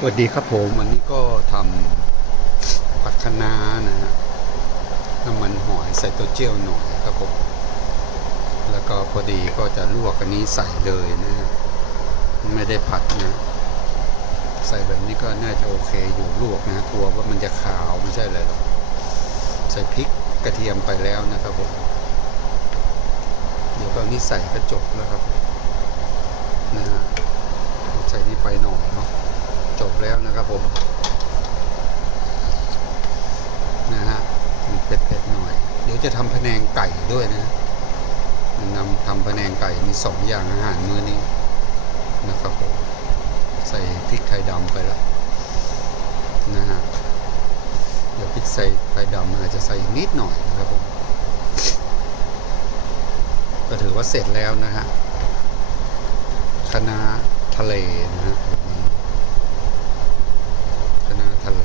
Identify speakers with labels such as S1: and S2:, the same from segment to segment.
S1: สวัสดีครับผมวันนี้ก็ทำผัดคะน้านะฮะน้ำมันหอยใส่ต้าเจี้ยวหน่อยครับผมแล้วก็พอดีก็จะลวกอันนี้ใส่เลยนะฮะไม่ได้ผัดนะใส่แบบนี้ก็น่าจะโอเคอยู่ลวกนะกลัวว่ามันจะขาวไม่ใช่เลยหรอกใส่พริกกระเทียมไปแล้วนะครับผมเดี๋ยวก็อันนี้ใส่ก็จบแล้วครับนะฮะใส่นี่ไปหน่อยเนาะ จบแล้วนะครับ ผมนะฮะมันเผ็ดๆหน่อย เดี๋ยวจะทำพะแนงไก่ด้วยนะนำทำพะแนงไก่มีสองอย่างอาหารมื้อนี้นะครับผมใส่พริกไทยดำไปแล้วนะฮะเดี๋ยวพริกใส่ไทยดำอาจจะใส่นิดหน่อยนะครับผมก็ถือว่าเสร็จแล้วนะฮะคณะทะเลนะฮะ คณะทะเล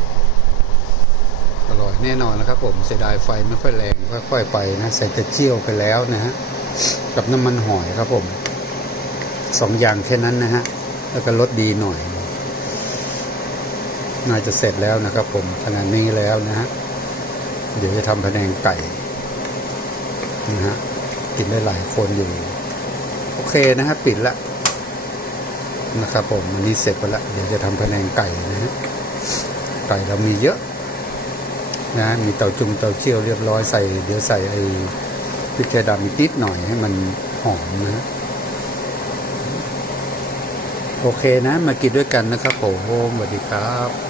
S1: อร่อย แน่นอนนะครับผมเสียดายไฟไม่ค่อยแรงค่อยๆไปนะใส่กระเจียวไปแล้วนะฮะกับน้ำมันหอยครับผมสองอย่างแค่นั้นนะฮะแล้วก็รสดีหน่อยน่าจะเสร็จแล้วนะครับผมขนาดนี้แล้วนะฮะเดี๋ยวจะทำพะแนงไก่นะฮะกินได้หลายคนอยู่ โอเคนะฮะปิดละนะครับผมอันนี้เสร็จไปละเดี๋ยวจะทำพะแนงไก่นะฮะไก่เรามีเยอะ นะมีเตาจุ่มเตาเชี่ยวเรียบร้อยใส่ เดี๋ยวใส่ไอ้พริกไทยดำนิดหน่อยให้มันหอมนะโอเคนะ มากินด้วยกันนะครับผมสวัสดีครับ